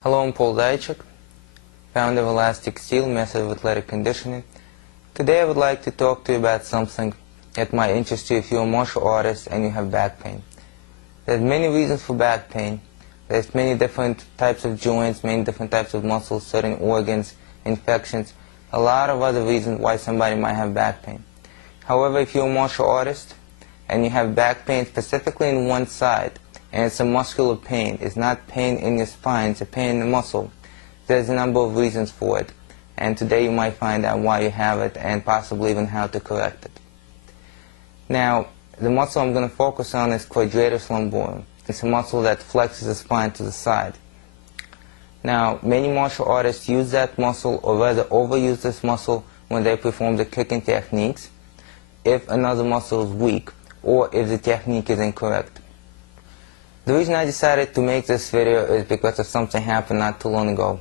Hello, I'm Paul Zaychuk, founder of Elastic Steel, method of athletic conditioning. Today I would like to talk to you about something that might interest you if you're a martial artist and you have back pain. There's many reasons for back pain. There's many different types of joints, many different types of muscles, certain organs, infections, a lot of other reasons why somebody might have back pain. However, if you're a martial artist and you have back pain specifically in one side, and it's a muscular pain, it's not pain in your spine, it's a pain in the muscle, there's a number of reasons for it. And today you might find out why you have it and possibly even how to correct it. Now, the muscle I'm going to focus on is quadratus lumborum. It's a muscle that flexes the spine to the side. Now, many martial artists use that muscle, or rather overuse this muscle, when they perform the kicking techniques, if another muscle is weak, or if the technique is incorrect. The reason I decided to make this video is because of something happened not too long ago.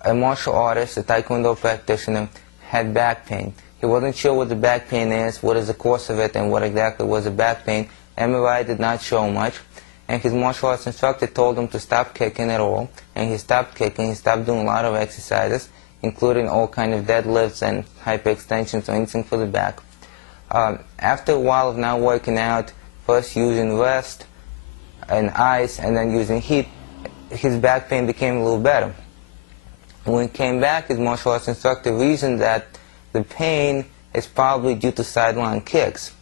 A martial artist, a Tae Kwon practitioner, had back pain. He wasn't sure what the back pain is, what is the cause of it, and what exactly was the back pain. MRI did not show much, and his martial arts instructor told him to stop kicking at all, and he stopped kicking. He stopped doing a lot of exercises, including all kind of deadlifts and hyperextensions or anything for the back. After a while of not working out, first using rest and ice and then using heat, his back pain became a little better. When he came back, his martial arts instructor reasoned that the pain is probably due to sideline kicks,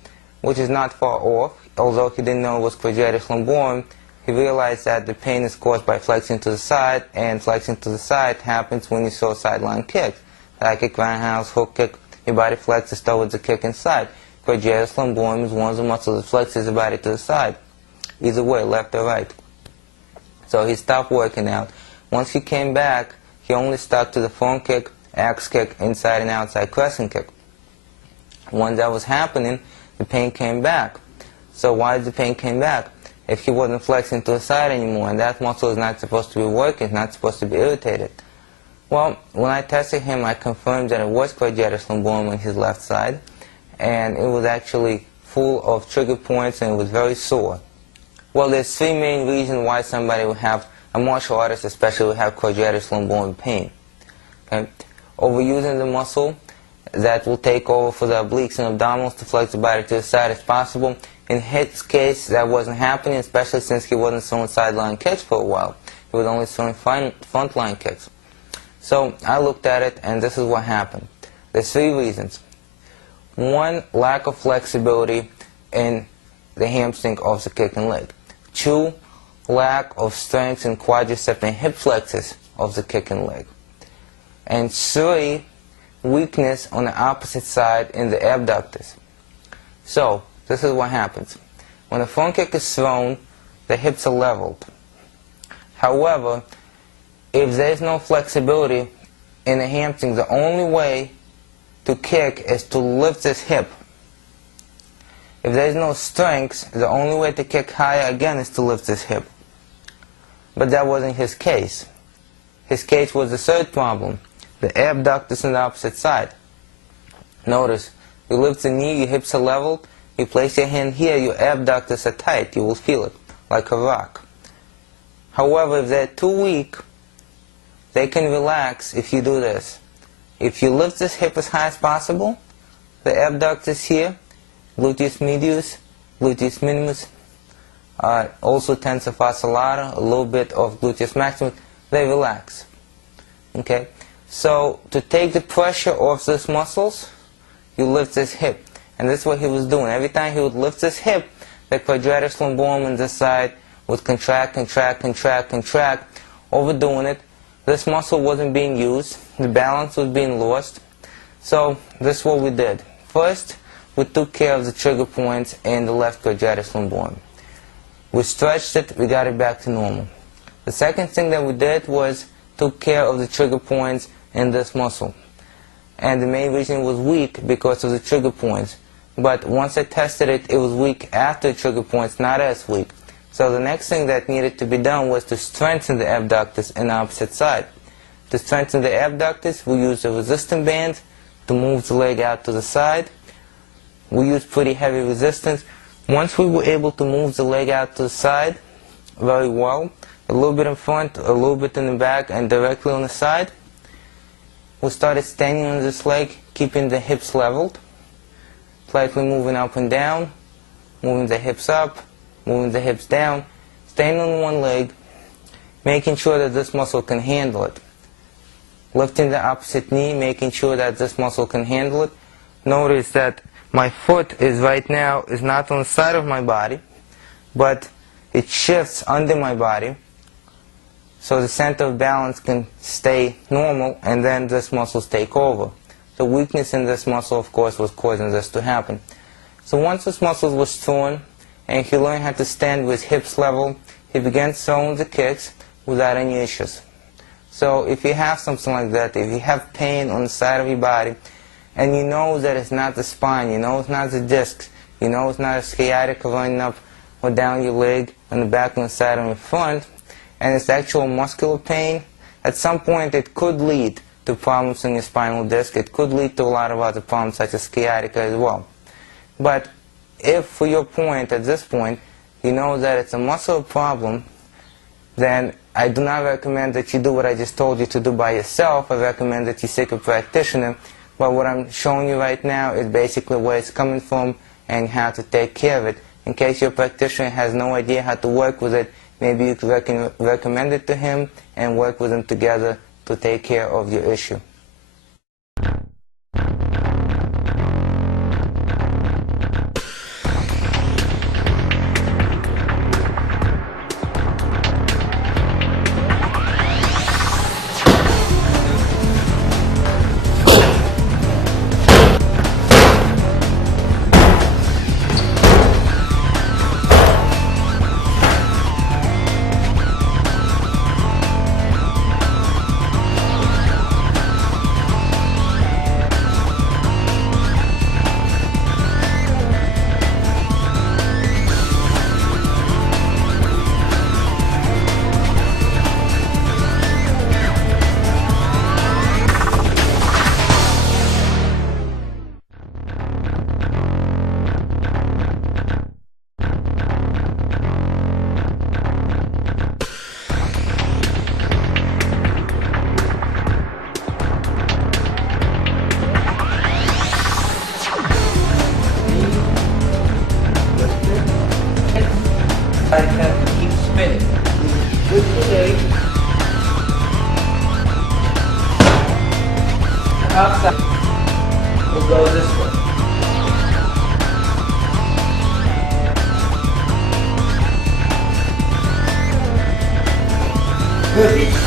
which is not far off. Although he didn't know it was quadratus lumborum, he realized that the pain is caused by flexing to the side, and flexing to the side happens when you saw sideline kicks. Like a roundhouse, hook kick, your body flexes towards the kick inside. Quadratus lumborum is one of the muscles that flexes the body to the side, either way, left or right. So he stopped working out. Once he came back, he only stuck to the front kick, axe kick, inside and outside crescent kick. Once that was happening, the pain came back. So why did the pain come back? If he wasn't flexing to the side anymore, and that muscle is not supposed to be working, it's not supposed to be irritated. Well, when I tested him, I confirmed that it was quadratus lumborum on his left side, and it was actually full of trigger points and it was very sore. Well, there's three main reasons why somebody would have, a martial artist especially, would have quadratus lumborum pain. Okay? Overusing the muscle, that will take over for the obliques and abdominals to flex the body to the side as possible. In his case, that wasn't happening, especially since he wasn't throwing sideline kicks for a while. He was only throwing frontline kicks. So I looked at it, and this is what happened. There's three reasons. One, lack of flexibility in the hamstring of the kicking leg. Two, lack of strength in quadricep and hip flexors of the kicking leg. And three, weakness on the opposite side in the abductors. So, this is what happens. When a front kick is thrown, the hips are leveled. However, if there's no flexibility in the hamstring, the only way to kick is to lift this hip. If there's no strength, the only way to kick higher again is to lift this hip. But that wasn't his case. His case was the third problem, the abductors on the opposite side. Notice, you lift the knee, your hips are leveled, you place your hand here, your abductors are tight, you will feel it, like a rock. However, if they're too weak, they can relax if you do this. If you lift this hip as high as possible, the abductors here, gluteus medius, gluteus minimus, also tensor fasciae lata, a little bit of gluteus maximus, they relax. Okay? So, to take the pressure off these muscles, you lift this hip. And this is what he was doing. Every time he would lift this hip, the quadratus lumborum on this side would contract, contract, contract, contract, overdoing it. This muscle wasn't being used. The balance was being lost. So, this is what we did. First, we took care of the trigger points in the left quadratus lumborum. We stretched it, we got it back to normal. The second thing that we did was took care of the trigger points in this muscle. And the main reason it was weak because of the trigger points. But once I tested it, it was weak after the trigger points, not as weak. So the next thing that needed to be done was to strengthen the abductors in the opposite side. To strengthen the abductors, we used a resistance band to move the leg out to the side. We used pretty heavy resistance. Once we were able to move the leg out to the side very well, a little bit in front, a little bit in the back, and directly on the side. We started standing on this leg, keeping the hips leveled, slightly moving up and down, moving the hips up, moving the hips down, staying on one leg, making sure that this muscle can handle it. Lifting the opposite knee, making sure that this muscle can handle it. Notice that my foot is right now is not on the side of my body, but it shifts under my body, so the center of balance can stay normal, and then this muscles take over. The weakness in this muscle, of course, was causing this to happen. So once this muscle was torn, and he learned how to stand with hips level, he began throwing the kicks without any issues. So if you have something like that, if you have pain on the side of your body, and you know that it's not the spine, you know it's not the discs, you know it's not a sciatica running up or down your leg, on the back, on the side, on the front, and it's actual muscular pain, at some point it could lead to problems in your spinal disc. It could lead to a lot of other problems such as sciatica as well. But if, for your point, at this point, you know that it's a muscle problem, then I do not recommend that you do what I just told you to do by yourself. I recommend that you seek a practitioner. But what I'm showing you right now is basically where it's coming from and how to take care of it. In case your practitioner has no idea how to work with it, maybe you could recommend it to him and work with him together to take care of your issue. I have to keep spinning. Good today. Outside. We'll go this way. Good.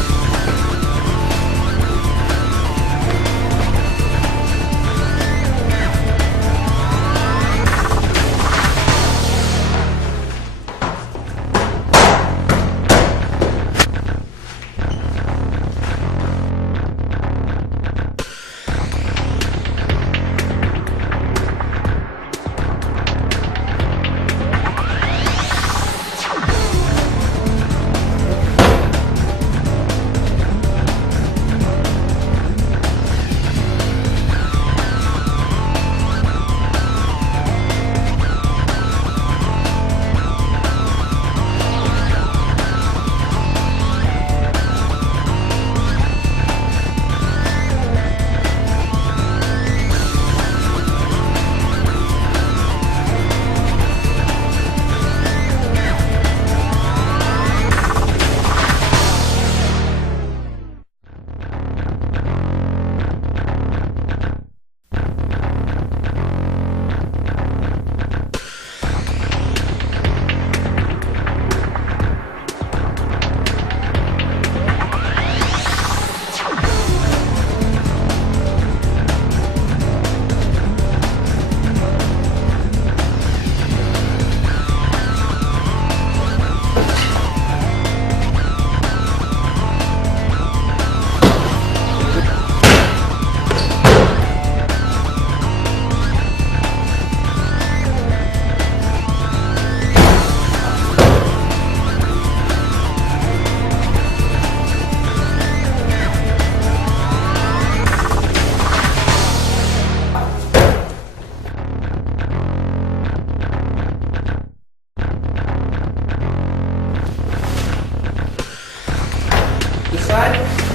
Bye.